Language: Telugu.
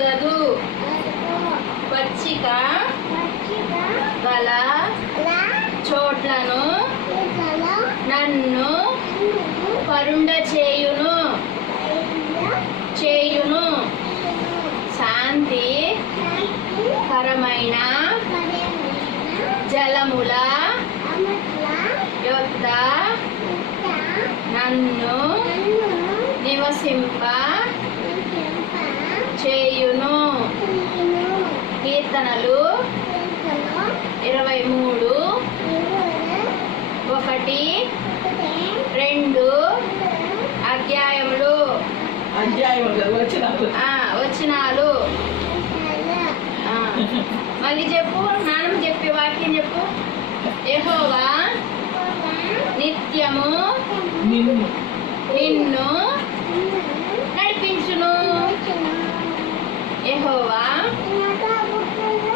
అరుగదు పచ్చిక గల చోట్లను నన్ను పరుండ చేయును శాంతి కరమైన జలముల యొద్ద నన్ను నివసింప చేయును. కీర్తనలు 23:1-2 అధ్యాయములు వచనాలు. మళ్ళీ చెప్పు, నాన్నమ్మ చెప్పి వాక్యం చెప్పు. యెహోవా నిత్యము నిన్ను నడిపించును. యెహోవా